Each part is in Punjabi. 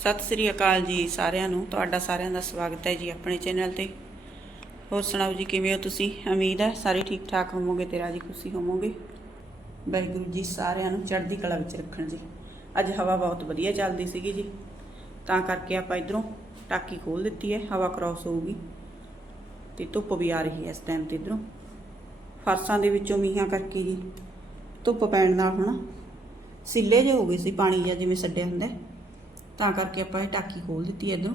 ਸਤਿ ਸ੍ਰੀ ਅਕਾਲ ਜੀ ਸਾਰਿਆਂ ਨੂੰ। ਤੁਹਾਡਾ ਸਾਰਿਆਂ ਦਾ ਸਵਾਗਤ ਹੈ ਜੀ ਆਪਣੇ ਚੈਨਲ ਤੇ। ਹੋਰ ਸੁਣਾਓ ਜੀ, ਕਿਵੇਂ ਹੋ ਤੁਸੀਂ? ਉਮੀਦ ਹੈ ਸਾਰੇ ਠੀਕ ਠਾਕ ਹੋਵੋਗੇ ਤੇ ਰਾਜੀ ਖੁਸ਼ੀ ਹੋਵੋਗੇ। ਵਾਹਿਗੁਰੂ ਜੀ ਸਾਰਿਆਂ ਨੂੰ ਚੜ੍ਹਦੀ ਕਲਾ ਵਿੱਚ ਰੱਖਣ ਜੀ। ਅੱਜ ਹਵਾ ਬਹੁਤ ਵਧੀਆ ਚੱਲਦੀ ਸੀਗੀ ਜੀ। ਤਾਂ ਕਰਕੇ ਆਪਾਂ ਇਧਰੋਂ ਟਾਕੀ ਖੋਲ ਦਿੱਤੀ ਹੈ, ਹਵਾ ਕ੍ਰਾਸ ਹੋਊਗੀ। ਤੇ ਧੁੱਪ ਵੀ ਆ ਰਹੀ ਹੈ ਇਸ ਟਾਈਮ ਤੇ ਇਧਰੋਂ। ਫਰਸਾਂ ਦੇ ਵਿੱਚੋਂ ਮੀਂਹਾਂ ਕਰਕੇ ਜੀ ਧੁੱਪ ਪੈਣ ਨਾਲ ਹੁਣ ਸਿੱਲੇ ਜਿਹੇ ਹੋ ਗਏ ਸੀ, ਪਾਣੀ ਜਿਹਾ ਜਿਵੇਂ ਛੱਡਿਆ ਹੁੰਦਾ ਤਾਂ ਕਰਕੇ ਆਪਾਂ ਇਹ ਟਾਕੀ ਖੋਲ ਦਿੱਤੀ ਇਧਰੋਂ।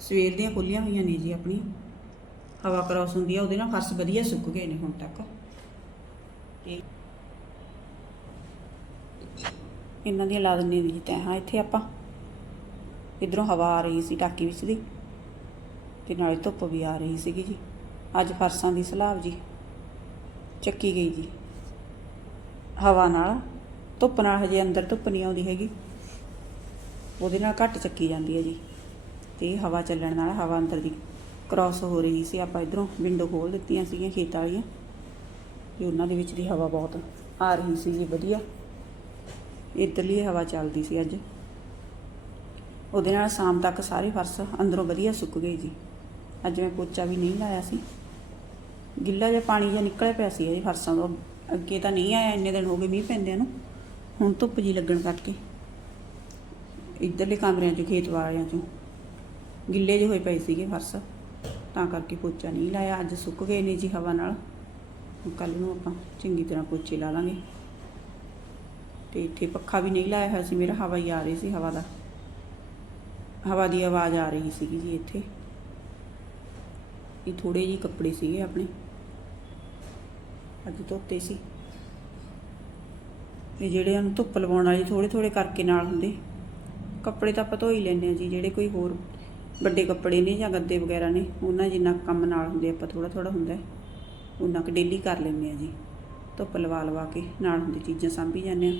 ਸਵੇਰ ਦੀਆਂ ਖੁੱਲੀਆਂ ਹੋਈਆਂ ਨੇ ਜੀ ਆਪਣੀ ਹਵਾ ਕ੍ਰਾਸ ਹੁੰਦੀ ਆ, ਉਹਦੇ ਨਾਲ ਫਰਸ਼ ਵਧੀਆ ਸੁੱਕ ਗਏ ਨੇ ਹੁਣ ਤੱਕ। ਤੇ ਇਹਨਾਂ ਦੀਆਂ ਲਾ ਦਿੰਨੇ ਜੀ ਤੈਹਾਂ ਇੱਥੇ ਆਪਾਂ। ਇਧਰੋਂ ਹਵਾ ਆ ਰਹੀ ਸੀ ਟਾਕੀ ਵਿੱਚ ਦੀ, ਤੇ ਨਾਲੇ ਧੁੱਪ ਵੀ ਆ ਰਹੀ ਸੀਗੀ ਜੀ। ਅੱਜ ਫਰਸਾਂ ਦੀ ਸਲਾਬ ਜੀ, ਚੱਕੀ ਗਈ ਜੀ। ਹਵਾ ਨਾਲ, ਧੁੱਪ ਨਾਲ ਹਜੇ ਅੰਦਰ ਧੁੱਪ ਨਹੀਂ ਆਉਂਦੀ ਹੈਗੀ। ਉਹਦੇ ਨਾਲ ਘੱਟ ਚੱਕੀ ਜਾਂਦੀ ਹੈ ਜੀ। ਤੇ ਹਵਾ ਚੱਲਣ ਨਾਲ ਹਵਾ ਅੰਦਰ ਦੀ ਕ੍ਰਾਸ ਹੋ ਰਹੀ ਸੀ। ਆਪਾਂ ਇਧਰੋਂ ਵਿੰਡੋ ਖੋਲ ਦਿੱਤੀਆਂ ਸੀਗੀਆਂ ਖੇਤ ਵਾਲੀਆਂ। ਤੇ ਉਹਨਾਂ ਦੇ ਵਿੱਚ ਦੀ ਹਵਾ ਬਹੁਤ ਆ ਰਹੀ ਸੀ ਜੀ, ਵਧੀਆ। ਇੱਧਰਲੀ ਹਵਾ ਚੱਲਦੀ ਸੀ ਅੱਜ। ਉਹਦੇ ਨਾਲ ਸ਼ਾਮ ਤੱਕ ਸਾਰੇ ਫਰਸ਼ ਅੰਦਰੋਂ ਵਧੀਆ ਸੁੱਕ ਗਏ ਜੀ। ਅੱਜ ਮੈਂ ਪੋਚਾ ਵੀ ਨਹੀਂ ਲਾਇਆ ਸੀ। ਗਿੱਲਾ ਜਿਹਾ ਪਾਣੀ ਜਿਹਾ ਨਿਕਲਿਆ ਪਿਆ ਸੀ ਜੀ ਫਰਸ਼ਾਂ ਤੋਂ। ਅੱਗੇ ਤਾਂ ਨਹੀਂ ਆਇਆ, ਇੰਨੇ ਦਿਨ ਹੋ ਗਏ ਮੀਂਹ ਪੈਂਦਿਆਂ ਨੂੰ। ਹੁਣ ਧੁੱਪ ਜੀ ਲੱਗਣ ਕਰਕੇ। ਇੱਧਰਲੇ ਕਮਰਿਆਂ 'ਚ, ਖੇਤ ਵਾਲਿਆਂ 'ਚੋਂ। ਗਿੱਲੇ ਜਿਹੇ ਹੋਏ ਪਏ ਸੀਗੇ ਫਰਸ਼। ਤਾਂ ਕਰਕੇ ਪੋਚਾ ਨਹੀਂ ਲਾਇਆ। ਅੱਜ ਸੁੱਕ ਗਏ ਨੇ ਜੀ ਹਵਾ ਨਾਲ। ਕੱਲ ਨੂੰ ਆਪਾਂ ਚੰਗੀ ਤਰ੍ਹਾਂ ਪੋਚੇ ਲਾ ਲਾਂਗੇ। ਤੇ ਇੱਥੇ ਪੱਖਾ ਵੀ ਨਹੀਂ ਲਾਇਆ ਹੋਇਆ ਸੀ। ਮੇਰਾ ਹਵਾ ਹੀ ਆ ਰਹੀ ਸੀ ਹਵਾ ਦਾ। ਹਵਾ ਦੀ ਆਵਾਜ਼ ਆ ਰਹੀ ਸੀਗੀ ਜੀ ਇੱਥੇ। ਇਹ ਥੋੜੇ ਜਿਹੇ ਕੱਪੜੇ ਸੀਗੇ ਆਪਣੇ। ਅੱਜ ਧੋਤੇ ਸੀ। ਇਹ ਜਿਹੜੇ ਹਨ ਧੁੱਪ ਲਵਾਉਣ ਵਾਲੇ ਥੋੜੇ ਥੋੜੇ ਕਰਕੇ ਨਾਲ ਹੁੰਦੇ। ਕੱਪੜੇ ਤਾਂ ਆਪਾਂ ਧੋ ਹੀ ਲੈਂਦੇ ਆ ਜੀ ਜਿਹੜੇ ਕੋਈ ਹੋਰ ਵੱਡੇ ਕੱਪੜੇ ਨੇ ਜਾਂ ਗੱਦੇ ਵਗੈਰਾ ਨੇ ਉਹਨਾਂ ਜਿੰਨਾ ਕੁ ਕੰਮ ਨਾਲ ਹੁੰਦੇ ਆਪਾਂ ਥੋੜਾ ਥੋੜਾ ਹੁੰਦਾ ਹੈ, ਉਹਨਾਂ ਕੁ ਡੇਲੀ ਕਰ ਲੈਂਦੇ ਆ ਜੀ। ਧੁੱਪ ਲਵਾ ਲਵਾ ਕੇ ਨਾਲ ਹੁੰਦੀ ਚੀਜ਼ਾਂ ਸਾਂਭੀ ਜਾਂਦੇ ਆ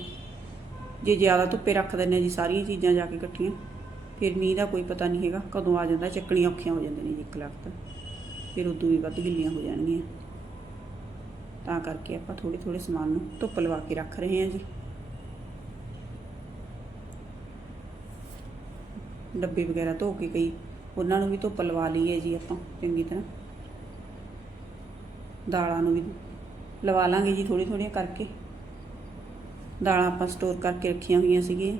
ਜੇ ਜ਼ਿਆਦਾ ਧੁੱਪੇ ਰੱਖ ਦਿੰਦੇ ਆ ਜੀ ਸਾਰੀਆਂ ਚੀਜ਼ਾਂ ਜਾ ਕੇ ਇਕੱਠੀਆਂ ਫਿਰ ਮੀਂਹ ਦਾ ਕੋਈ ਪਤਾ ਨਹੀਂ ਹੈਗਾ ਕਦੋਂ ਆ ਜਾਂਦਾ ਚੱਕਣੀਆਂ ਔਖੀਆਂ ਹੋ ਜਾਂਦੀਆਂ ਨੇ ਜੀ ਇੱਕ ਲੱਖ ਤਾਂ ਫਿਰ ਉਦੋਂ ਵੀ ਵੱਧ ਗਿੱਲੀਆਂ ਹੋ ਜਾਣਗੀਆਂ। ਤਾਂ ਕਰਕੇ ਆਪਾਂ ਥੋੜੇ ਥੋੜੇ ਸਮਾਨ ਨੂੰ ਧੁੱਪ ਲਵਾ ਕੇ ਰੱਖ ਰਹੇ ਹਾਂ ਜੀ। ਡੱਬੇ ਵਗੈਰਾ ਧੋ ਕੇ ਕਈ ਉਹਨਾਂ ਨੂੰ ਵੀ ਧੁੱਪ ਲਵਾ ਲਈਏ ਜੀ ਆਪਾਂ, ਚੰਗੀ ਤਰ੍ਹਾਂ। ਦਾਲਾਂ ਨੂੰ ਵੀ ਲਵਾ ਲਾਂਗੇ ਜੀ ਥੋੜੀ ਥੋੜੀਆਂ ਕਰਕੇ। ਦਾਲਾਂ ਆਪਾਂ ਸਟੋਰ ਕਰਕੇ ਰੱਖੀਆਂ ਹੋਈਆਂ ਸੀਗੀਆਂ।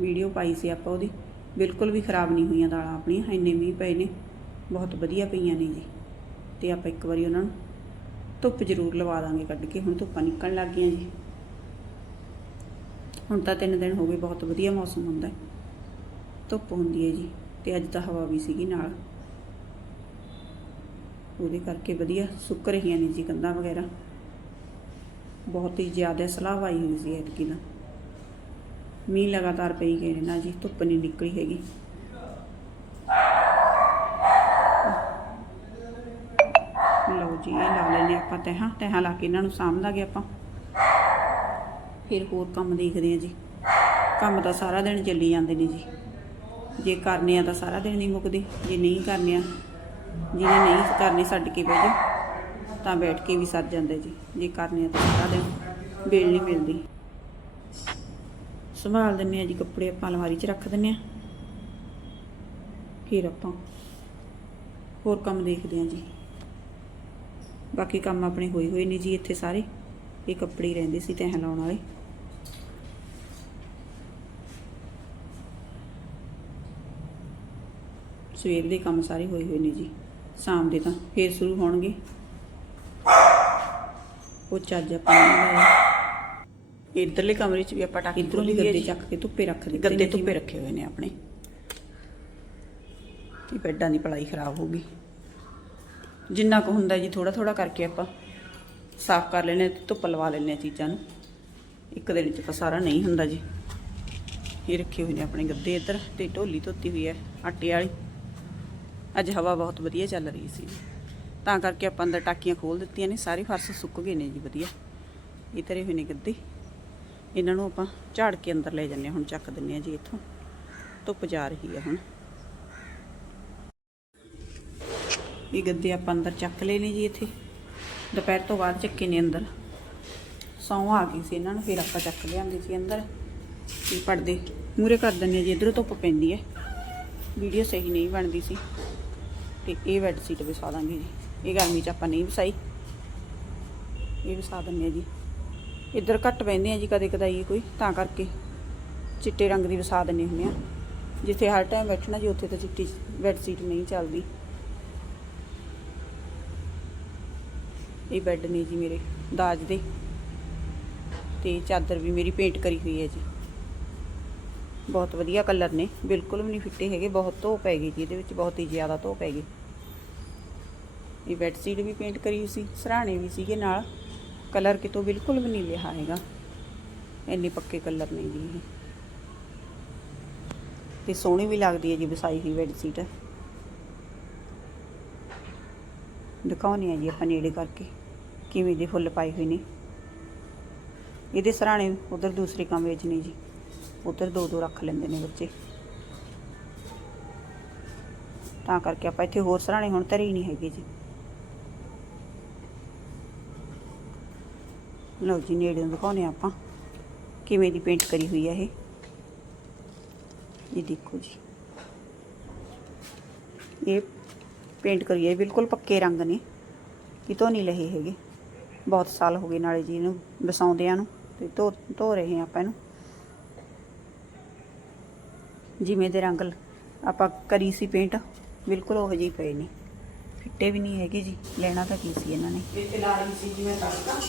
ਵੀਡੀਓ ਪਾਈ ਸੀ ਆਪਾਂ ਉਹਦੀ। ਬਿਲਕੁਲ ਵੀ ਖਰਾਬ ਨਹੀਂ ਹੋਈਆਂ ਦਾਲਾਂ ਆਪਣੀਆਂ, ਇੰਨੇ ਮੀਂਹ ਪਏ ਨੇ। ਬਹੁਤ ਵਧੀਆ ਪਈਆਂ ਨੇ ਜੀ। ਤੇ ਆਪਾਂ ਇੱਕ ਵਾਰੀ ਉਹਨਾਂ ਨੂੰ ਧੁੱਪ ਜ਼ਰੂਰ ਲਵਾ ਦਾਂਗੇ ਕੱਢ ਕੇ। ਹੁਣ ਧੁੱਪਾਂ ਨਿਕਲਣ ਲੱਗ ਗਈਆਂ ਜੀ। ਹੁਣ ਤਾਂ ਤਿੰਨ ਦਿਨ ਹੋ ਗਏ, ਬਹੁਤ ਵਧੀਆ ਮੌਸਮ ਹੁੰਦਾ ਹੈ। ਧੁੱਪ ਹੁੰਦੀ ਹੈ ਜੀ, ਤੇ ਅੱਜ ਤਾਂ ਹਵਾ ਵੀ ਸੀਗੀ ਨਾਲ। ਉਹਦੇ ਕਰਕੇ ਵਧੀਆ ਸੁੱਕ ਰਹੀਆਂ ਨੇ ਜੀ ਕੰਧਾਂ ਵਗੈਰਾ। ਬਹੁਤ ਹੀ ਜ਼ਿਆਦਾ ਸਲਾਹ ਆਈ ਹੋਈ ਸੀ ਐਤਕੀ ਦਾ ਮੀਂਹ ਲਗਾਤਾਰ ਪਈ ਗਏ ਨੇ ਨਾ ਜੀ, ਧੁੱਪ ਨਹੀਂ ਨਿਕਲੀ ਹੈਗੀ। ਲਓ ਜੀ, ਇਹ ਲਾ ਲੈਨੇ ਆਪਾਂ ਤਹਾਂ। ਤਹਾਂ ਲਾ ਕੇ ਇਹਨਾਂ ਨੂੰ ਸਾਂਭ ਲਾਂਗੇ ਆਪਾਂ। ਫਿਰ ਹੋਰ ਕੰਮ ਦੇਖਦੇ ਆ ਜੀ। ਕੰਮ ਤਾਂ ਸਾਰਾ ਦਿਨ ਚੱਲੀ ਜਾਂਦੇ ਨੇ ਜੀ। ਜੇ ਕਰਨੇ ਆ ਤਾਂ ਸਾਰਾ ਦਿਨ ਨਹੀਂ ਮੁੱਕਦੇ, ਜੇ ਨਹੀਂ ਕਰਨੇ ਆ, ਜਿਹਨੇ ਨਹੀਂ ਕਰਨੇ ਛੱਡ ਕੇ ਬਹਿ ਜਾਓ ਤਾਂ ਬੈਠ ਕੇ ਵੀ ਸਰ ਜਾਂਦੇ ਜੀ, ਜੇ ਕਰਨੇ ਆ ਤਾਂ ਸਾਰਾ ਦਿਨ ਵੇਲ ਨਹੀਂ ਮਿਲਦੀ। ਸੰਭਾਲ ਦਿੰਨੇ ਆ ਜੀ ਕੱਪੜੇ ਆਪਾਂ, ਅਲਮਾਰੀ 'ਚ ਰੱਖ ਦਿੰਨੇ ਆ। ਫਿਰ ਆਪਾਂ ਹੋਰ ਕੰਮ ਦੇਖਦੇ ਆ ਜੀ। ਬਾਕੀ ਕੰਮ ਆਪਣੇ ਹੋਏ ਹੋਏ ਨੇ ਜੀ ਇੱਥੇ ਸਾਰੇ, ਇਹ ਕੱਪੜੇ ਹੀ ਰਹਿੰਦੇ ਸੀ ਤੈਂ ਲਾਉਣ ਵਾਲੇ। ਸਵੇਰ ਦੇ ਕੰਮ ਸਾਰੇ ਹੋਏ ਹੋਏ ਨੇ ਜੀ ਸ਼ਾਮ ਦੇ ਤਾਂ ਫੇਰ ਸ਼ੁਰੂ ਹੋਣਗੇ। ਉਹ ਚੱਜ ਆਪਾਂ ਲਾਇਆ ਇਧਰਲੇ ਕਮਰੇ 'ਚ ਵੀ ਆਪਾਂ ਟਾਕੀ ਇਧਰੋਂ ਵੀ ਗੱਦੇ ਚੱਕ ਕੇ ਧੁੱਪੇ ਰੱਖ ਦਿੱਤੇ ਗੱਦੇ ਧੁੱਪੇ ਰੱਖੇ ਹੋਏ ਨੇ ਆਪਣੇ। ਤੇ ਬੈੱਡਾਂ ਦੀ ਪਲਾਈ ਖਰਾਬ ਹੋ ਗਈ। ਜਿੰਨਾ ਕੁ ਹੁੰਦਾ ਜੀ ਥੋੜਾ ਥੋੜਾ ਕਰਕੇ ਆਪਾਂ ਸਾਫ਼ ਕਰ ਲੈਨੇ ਤੇ ਧੁੱਪ ਲਵਾ ਲੈਨੇ ਆ ਚੀਜ਼ਾਂ ਨੂੰ। ਇੱਕ ਦਿਨ 'ਚ ਤਾਂ ਸਾਰਾ ਨਹੀਂ ਹੁੰਦਾ ਜੀ। ਇਹ ਰੱਖੇ ਹੋਏ ਨੇ ਆਪਣੇ ਗੱਦੇ ਇੱਧਰ ਤੇ ਢੋਲੀ ਧੋਤੀ ਹੋਈ ਹੈ ਆਟੇ ਵਾਲੀ। ਅੱਜ ਹਵਾ ਬਹੁਤ ਵਧੀਆ ਚੱਲ ਰਹੀ ਸੀ। ਤਾਂ ਕਰਕੇ ਆਪਾਂ ਅੰਦਰ ਟਾਕੀਆਂ ਖੋਲ ਦਿੱਤੀਆਂ ਨੇ, ਸਾਰੇ ਫਰਸ਼ ਸੁੱਕ ਗਏ ਨੇ ਜੀ ਵਧੀਆ। ਇਹ ਤਰੇ ਹੋਏ ਨੇ ਗੱਦੇ। ਇਹਨਾਂ ਨੂੰ ਆਪਾਂ ਝਾੜ ਕੇ ਅੰਦਰ ਲੈ ਜੰਨੇ ਹੁਣ ਚੱਕ ਦਿੰਨੇ ਆ ਜੀ ਇੱਥੋਂ। ਧੁੱਪ ਜਾ ਰਹੀ ਹੈ ਹੁਣ। ਇਹ ਗੱਦੇ ਆਪਾਂ ਅੰਦਰ ਚੱਕ ਲਏ ਨੇ ਜੀ ਇੱਥੇ। ਦੁਪਹਿਰ ਤੋਂ ਬਾਅਦ ਚੱਕੇ ਨੇ ਅੰਦਰ। ਸੌਂ ਆ ਗਈ ਸੀ ਇਹਨਾਂ ਨੂੰ, ਫਿਰ ਆਪਾਂ ਚੱਕ ਲਿਆਂਦੇ ਸੀ ਅੰਦਰ। ਤੇ ਪਰਦੇ ਮੂਰੇ ਕਰ ਦਿੰਦੇ ਹਾਂ ਜੀ, ਇਧਰੋਂ ਧੁੱਪ ਪੈਂਦੀ ਹੈ। ਵੀਡੀਓ ਸਹੀ ਨਹੀਂ ਬਣਦੀ ਸੀ। ਤੇ ਇਹ ਬੈੱਡ ਸ਼ੀਟ ਵਿਛਾ ਦਾਂਗੇ ਜੀ। ਇਹ ਗਰਮੀ ਚ ਆਪਾਂ ਨਹੀਂ ਵਿਛਾਈ ਇਹ ਵਿਛਾ ਦਿੰਦੇ ਹਾਂ ਜੀ। ਇੱਧਰ ਘੱਟ ਪੈਂਦੇ ਆ ਜੀ ਕਦੇ ਕਦਾਈ ਕੋਈ, ਤਾਂ ਕਰਕੇ ਚਿੱਟੇ ਰੰਗ ਦੀ ਵਿਛਾ ਦਿੰਦੇ ਹੁੰਦੇ ਆ। ਜਿੱਥੇ ਹਰ ਟਾਈਮ ਬੈਠਣਾ ਜੀ, ਉੱਥੇ ਤਾਂ ਚਿੱਟੀ ਬੈੱਡ ਸ਼ੀਟ ਨਹੀਂ ਚੱਲਦੀ। ਇਹ ਬੈੱਡ ਨੇ ਜੀ ਮੇਰੇ ਦਾਜ ਦੇ। ਤੇ ਚਾਦਰ ਵੀ ਮੇਰੀ ਪੇਂਟ ਕਰੀ ਹੋਈ ਹੈ ਜੀ। ਬਹੁਤ ਵਧੀਆ ਕਲਰ ਨੇ, ਬਿਲਕੁਲ ਵੀ ਨਹੀਂ ਫਿੱਟੇ ਹੈਗੇ, ਬਹੁਤ ਧੋ ਪੈ ਗਈ ਜੀ, ਇਹਦੇ ਵਿੱਚ ਬਹੁਤ ਹੀ ਜ਼ਿਆਦਾ ਧੋ ਪੈ ਗਈ ਇਹ ਬੈੱਡ ਸ਼ੀਟ ਵੀ ਪੇਂਟ ਕਰੀ ਸੀ, ਸਰਾਣੇ ਵੀ ਸੀਗੇ ਨਾਲ, ਕਲਰ ਕਿਤੋਂ ਬਿਲਕੁਲ ਵੀ ਨਹੀਂ ਲਿਆ ਹੈਗਾ। ਇੰਨੇ ਪੱਕੇ ਕਲਰ ਨੇ ਜੀ ਇਹ। ਤੇ ਸੋਹਣੀ ਵੀ ਲੱਗਦੀ ਹੈ ਜੀ ਵਿਸਾਈ ਹੋਈ ਬੈੱਡ ਸ਼ੀਟ ਦਿਖਾਉਣੀ ਹੈ ਜੀ ਆਪਾਂ ਨੇੜੇ ਕਰਕੇ, ਕਿਵੇਂ ਦੇ ਫੁੱਲ ਪਾਏ ਹੋਏ ਨੇ। ਇਹਦੇ ਸਰਾਣੇ ਉਧਰ ਦੂਸਰੇ ਕਮਰੇ 'ਚ ਨੇ ਜੀ। ਉਧਰ ਦੋ ਦੋ ਰੱਖ ਲੈਂਦੇ ਨੇ ਬੱਚੇ। ਤਾਂ ਕਰਕੇ ਆਪਾਂ ਇੱਥੇ ਹੋਰ ਸਰਾਣੇ ਹੁਣ ਧਰੇ ਹੀ ਨਹੀਂ ਹੈਗੇ ਜੀ। ਲਓ ਜੀ, ਨੇੜਿਓਂ ਨੂੰ ਦਿਖਾਉਣੇ ਆਪਾਂ ਕਿਵੇਂ ਦੀ ਪੇਂਟ ਕਰੀ ਹੋਈ ਹੈ ਇਹ। ਇਹ ਦੇਖੋ ਜੀ। ਇਹ ਪੇਂਟ ਕਰੀ ਹੈ ਬਿਲਕੁਲ ਪੱਕੇ ਰੰਗ ਨੇ। ਕਿਤੋਂ ਨਹੀਂ ਲਹੇ ਹੈਗੇ। ਬਹੁਤ ਸਾਲ ਹੋ ਗਏ ਨਾਲੇ ਜੀ ਇਹਨੂੰ ਵਸਾਉਂਦਿਆਂ ਨੂੰ ਤੇ ਧੋ ਧੋ ਰਹੇ ਹਾਂ ਆਪਾਂ ਇਹਨੂੰ। ਜਿਵੇਂ ਦੇ ਰੰਗ ਆਪਾਂ ਕਰੀ ਸੀ ਪੇਂਟ ਬਿਲਕੁਲ ਉਹੋ ਜਿਹੇ ਪਏ ਨੇ। ਫਿੱਟੇ ਵੀ ਨਹੀਂ ਹੈਗੇ ਜੀ, ਲੈਣਾ ਤਾਂ ਕੀ ਸੀ ਇਹਨਾਂ ਨੇ। ਇਹ ਲਾ ਰਹੀ ਸੀ ਜਿਵੇਂ ਤੜਕਾ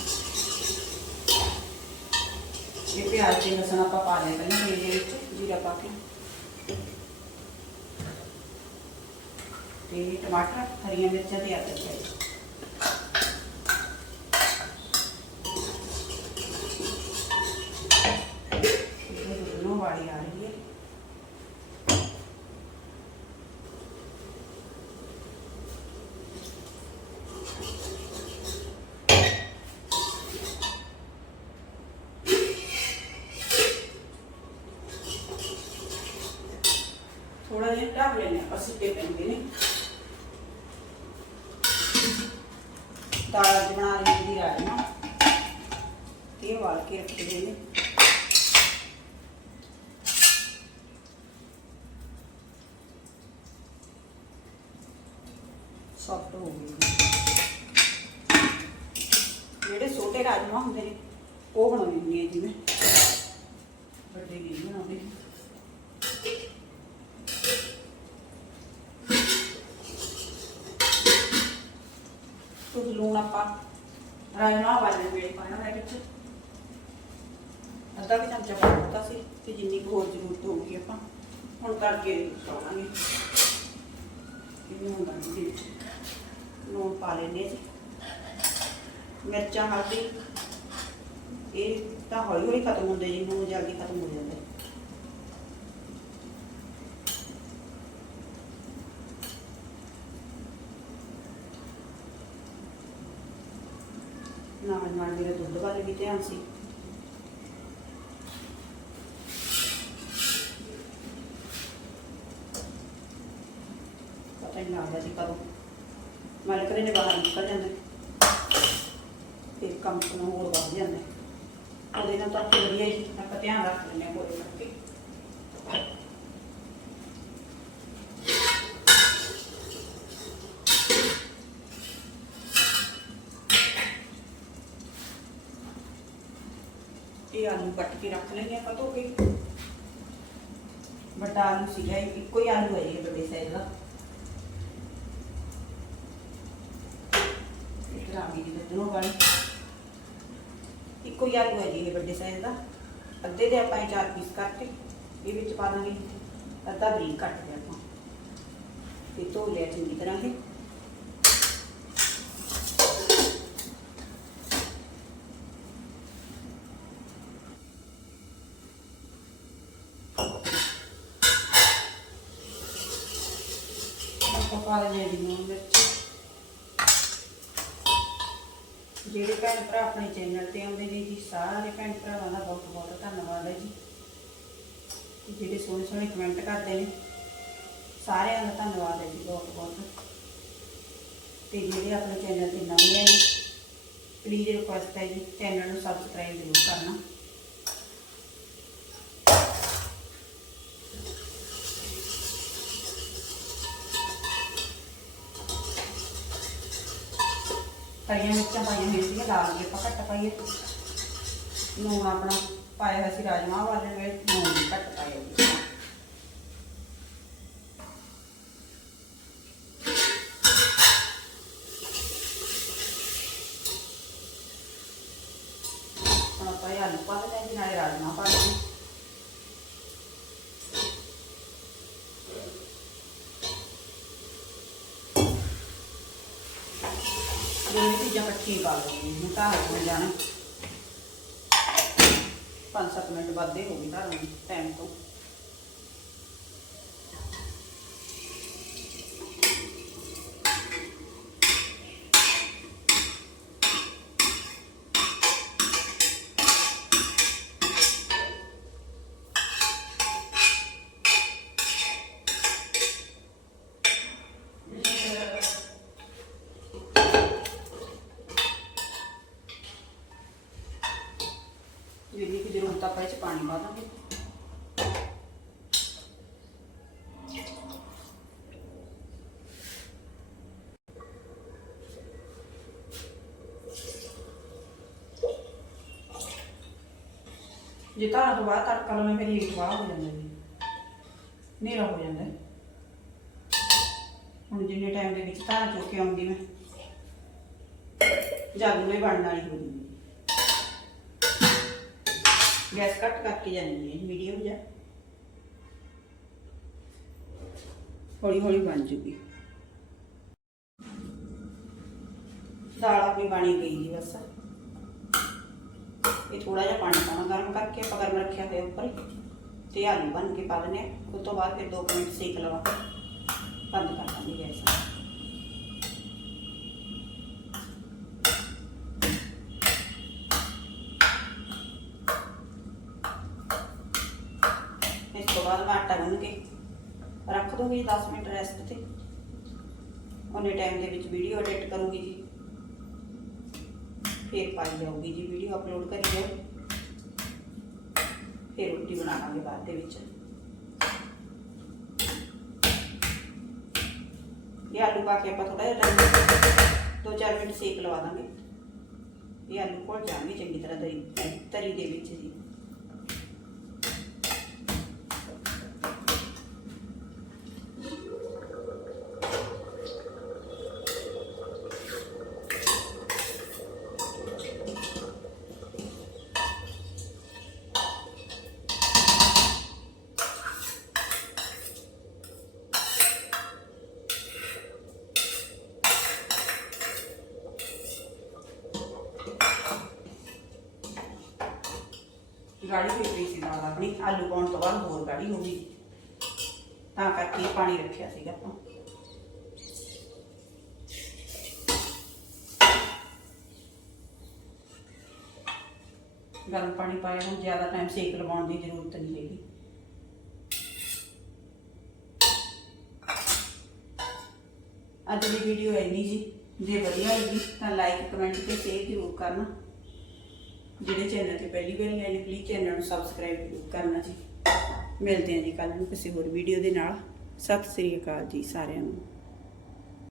ਇਹ ਪਿਆਜ਼ ਤੇ ਲਸਣ ਆਪਾਂ ਪਾ ਲਿਆ ਪਹਿਲਾਂ ਇਹਦੇ ਵਿੱਚ ਜੀਰਾ ਪਾ ਕੇ। ਤੇ ਟਮਾਟਰ, ਹਰੀਆਂ ਮਿਰਚਾਂ ਤੇ ਅਦਰਕ। ਹੈ ਦੋਨੋਂ ਵਾਲੀ ਆ ਰਹੀ ਹੈ ਥੋੜਾ ਜਿਹਾ ਢੱਕ ਲੈਣੇ ਦਾਲ ਬਣਾ ਲਈ ਦੀ ਰਾਜਮਾ ਇਹ ਵਾਲ ਕੇ ਰੱਖੇ ਹੋਏ ਨੇ ਸੌਫਟ ਹੋ ਗਏ ਜਿਹੜੇ ਛੋਟੇ ਰਾਜਮਾ ਹੁੰਦੇ ਨੇ ਉਹ ਬਣਾਉਂਦੀ ਹੁੰਦੀ ਹਾਂ ਮੈਂ ਵੱਡੇ ਨਹੀਂ ਬਣਾਉਂਦੇ ਕੁਝ ਲੂਣ ਆਪਾਂ ਰਾਜਮਾ ਵਾਲੇ ਵੇਲੇ ਪਾਣਾ ਹੈ ਵਿੱਚ। ਅੱਧਾ ਕਿ ਚਮਚਾ ਪਾ ਸੀ ਤੇ ਜਿੰਨੀ ਕੁ ਹੋਰ ਜ਼ਰੂਰਤ ਹੋਊਗੀ ਆਪਾਂ ਹੁਣ ਕਰਕੇ ਪਾਵਾਂਗੇ। ਇਹਨੂੰ ਹੁੰਦਾ ਜੀ ਲੂਣ ਪਾ ਲੈਣੇ ਜੀ। ਮਿਰਚਾਂ, ਹਲਦੀ, ਇਹ ਤਾਂ ਹੌਲੀ ਹੌਲੀ ਖਤਮ ਹੁੰਦੇ ਜੀ ਨੂੰ ਜਲਦੀ ਖਤਮ ਹੋ ਜਾਂਦੇ ਨਾਲ ਨਾਲ ਮੇਰੇ ਦੁੱਧ ਵਾਲੇ ਵੀ ਧਿਆਨ ਸੀ। ਪਤਾ ਨਹੀਂ ਲੱਗਦਾ ਜੀ ਕਦੋਂ। ਮਾਲਕ ਦੇ ਬਾਹਰ ਨਿਕਲ ਜਾਂਦੇ। ਤੇ ਕੰਮ ਤੋਂ ਹੋਰ ਵੱਧ ਜਾਂਦੇ। ਉਹਦੇ ਨਾਲ ਤਾਂ ਵਧੀਆ ਹੀ। ਆਪਾਂ ਧਿਆਨ ਰੱਖ ਲੈਂਦੇ ਹਾਂ ਕੋਲੇ ਕਰਕੇ ਆਲੂ ਕੱਟ ਕੇ ਰੱਖ ਲੈਂਦੇ ਆਪਾਂ ਧੋ ਕੇ। ਵੱਡਾ ਆਲੂ ਸੀਗਾ ਇਹ, ਇੱਕੋ ਹੀ ਆਲੂ ਹੈ ਇਹ ਵੱਡੇ ਸਾਈਜ਼ ਦਾ। ਇੱਕ ਰਾਮੀ ਦੀ ਦੋਨੋਂ ਵਾਲੀ। ਇੱਕੋ ਹੀ ਆਲੂ ਹੈ ਜੀ ਇਹ ਵੱਡੇ ਸਾਈਜ਼ ਦਾ। ਅੱਧੇ ਦੇ ਆਪਾਂ ਇਹ ਚਾਰ ਪੀਸ ਕੱਟ, ਇਹ ਵਿੱਚ ਪਾ ਦਾਂਗੇ। ਅੱਧਾ ਬਰੀਕ ਕੱਟ ਕੇ ਆਪਾਂ। ਤੇ ਧੋ ਲਿਆ ਚੰਗੀ ਤਰ੍ਹਾਂ ਇਹ। ਆਪਾਂ ਪਾ ਲੈਣੇ ਜੀ ਨੂਣ ਮਿਰਚ। ਜਿਹੜੇ ਭੈਣ ਭਰਾ ਆਪਣੇ ਚੈਨਲ ਤੇ ਆਉਂਦੇ ਨੇ ਜੀ, ਸਾਰੇ ਭੈਣ ਭਰਾਵਾਂ ਦਾ ਬਹੁਤ ਬਹੁਤ ਧੰਨਵਾਦ ਹੈ ਜੀ। ਜਿਹੜੇ ਸੋਹਣੇ ਸੋਹਣੇ ਕਮੈਂਟ ਕਰਦੇ ਨੇ, ਸਾਰਿਆਂ ਦਾ ਧੰਨਵਾਦ ਹੈ ਜੀ ਬਹੁਤ ਬਹੁਤ। ਤੇ ਜਿਹੜੇ ਆਪਣੇ ਚੈਨਲ ਤੇ ਨਵੇਂ ਹੈ ਜੀ ਪਲੀਜ਼ ਰਿਕੁਐਸਟ ਹੈ ਜੀ ਚੈਨਲ ਨੂੰ ਸਬਸਕ੍ਰਾਈਬ ਜ਼ਰੂਰ ਕਰਨਾ। ਹਰੀਆਂ ਮਿਰਚਾਂ ਪਾਈਆਂ ਹੋਈਆਂ ਸੀਗੀਆਂ ਲਾਲ ਵੀ ਆਪਾਂ ਘੱਟ ਪਾਈਏ। ਲੂਣ ਆਪਣਾ ਪਾਇਆ ਹੋਇਆ ਸੀ ਰਾਜਮਾਂਹ ਵਾਲੇ ਵਿੱਚ ਨੂਣ ਵੀ ਘੱਟ ਪਾਇਆ ਜੀ ਹੁਣ ਆਪਾਂ ਇਹ ਆਲੂ ਪਾ ਦਿੰਦੇ ਨਾਲੇ ਰਾਜਮਾਂਹ ਪਾ ਦਿੰਦੇ ਦੋਨੇ ਚੀਜ਼ਾਂ ਇਕੱਠੀਆਂ ਪਾ ਲਵਾਂਗੀ ਮੈਂ ਘਰ ਹੋ ਜਾਣਾ। 5-7 ਮਿੰਟ ਬਾਅਦ ਦੇ ਹੋ ਗਈ ਘਰ ਟਾਈਮ ਤੋਂ ਜਿੰਨੀ ਕਿ ਜ਼ਰੂਰਤ ਆਪਾਂ ਇਹ ਚ ਪਾਣੀ ਪਾ ਦਾਂਗੇ ਜੇ ਧਾਰਾਂ ਤੋਂ ਬਾਅਦ ਤੜਕਾ ਲਾਉਣਾ ਫਿਰ ਲੇਟ ਬਾਹਰ ਹੋ ਜਾਂਦਾ ਜੀ ਹਨੇਰਾ ਹੋ ਜਾਂਦਾ ਹੈ। ਹੁਣ ਜਿੰਨੇ ਟਾਈਮ ਦੇ ਵਿੱਚ ਧਾਰਾਂ ਚੁੱਕ ਕੇ ਆਉਂਦੀ ਮੈਂ ਜਾਗੂ ਨੇ ਬਣਨ ਵਾਲੀ ਹੋ ਜਾਂਦੀ ਗੈਸ ਕੱਟ ਕਰਕੇ ਜਾਂਦੀ ਹੈ, ਮੀਡੀਅਮ ਜਿਹਾ। ਹੌਲੀ ਹੌਲੀ ਬਣ ਜੂਗੀ। ਦਾਲ ਆਪਣੀ ਬਣੀ ਗਈ ਜੀ ਬਸ। ਇਹ ਥੋੜਾ ਜਿਹਾ ਪਾਣੀ ਪਾਉਣਾ ਗਰਮ ਕਰਕੇ ਆਪਾਂ ਗਰਮ ਰੱਖਿਆ ਹੋਇਆ ਉੱਪਰ ਹੀ। ਤੇ ਆਲੂ ਬਣ ਕੇ ਪਾ ਦਿੰਦੇ ਆ ਉਸ ਤੋਂ ਬਾਅਦ ਫਿਰ 2 ਮਿੰਟ ਸੇਕ ਲਵਾ ਕੇ ਬੰਦ ਕਰ ਦਾਂਗੇ ਗੈਸ ਇਸ ਤੋਂ ਬਾਅਦ ਮੈਂ ਆਟਾ ਗੁੰਨ ਕੇ ਰੱਖ ਦੂੰਗੀ 10 ਮਿੰਟ ਰੈਸਟ ਤੇ ਉਹਨੇ ਟਾਈਮ ਦੇ ਵਿੱਚ ਵੀਡੀਓ ਐਡਿਟ ਕਰੂੰਗੀ ਜੀ ਫਿਰ ਪਾਈ ਜਾਊਗੀ ਜੀ ਵੀਡੀਓ ਅਪਲੋਡ ਕਰੀ ਜਾਓ ਫਿਰ ਰੋਟੀ ਬਣਾਵਾਂਗੇ ਬਾਅਦ ਦੇ ਵਿੱਚ ਇਹ ਆਲੂ ਪਾ ਕੇ ਆਪਾਂ ਥੋੜਾ ਜਿਹਾ ਟਾਈਮ ਦੋ ਚਾਰ ਮਿੰਟ ਸੇਕ ਲਵਾ ਦਾਂਗੇ ਇਹ ਆਲੂ ਘੁਲ ਜਾਣਗੇ ਚੰਗੀ ਤਰ੍ਹਾਂ ਤਰੀ ਤਰੀ ਦੇ ਵਿੱਚ ਜੀ ਗਾੜੀ ਹੋਈ ਪਈ ਸੀ ਦਾਲ ਆਪਣੀ, ਆਲੂ ਪਾਉਣ ਤੋਂ ਬਾਅਦ ਹੋਰ ਗਾੜੀ ਹੋ ਗਈ। ਤਾਂ ਕਰਕੇ ਪਾਣੀ ਰੱਖਿਆ ਸੀਗਾ ਆਪਾਂ। ਗਰਮ ਪਾਣੀ ਪਾਇਆ, ਹੁਣ ਜ਼ਿਆਦਾ ਟਾਈਮ ਸੇਕ ਲਵਾਉਣ ਦੀ ਜ਼ਰੂਰਤ ਨਹੀਂ ਹੈਗੀ। ਅੱਜ ਦੀ ਵੀਡੀਓ ਇੰਨੀ ਜੀ, ਜੇ ਵਧੀਆ ਲੱਗੀ ਤਾਂ ਲਾਈਕ ਕਮੈਂਟ ਤੇ ਸ਼ੇਅਰ ਜ਼ਰੂਰ ਕਰਨਾ। ਜਿਹੜੇ ਚੈਨਲ ਤੇ ਪਹਿਲੀ ਵਾਰ ਆਏ ਨੇ ਪਲੀਜ਼ ਚੈਨਲ ਨੂੰ ਸਬਸਕ੍ਰਾਈਬ ਕਰਨਾ ਜੀ। ਮਿਲਦੇ ਹਾਂ ਜੀ ਕੱਲ ਨੂੰ ਕਿਸੇ ਹੋਰ ਵੀਡੀਓ ਦੇ ਨਾਲ। ਸਤਿ ਸ੍ਰੀ ਅਕਾਲ ਜੀ ਸਾਰਿਆਂ ਨੂੰ।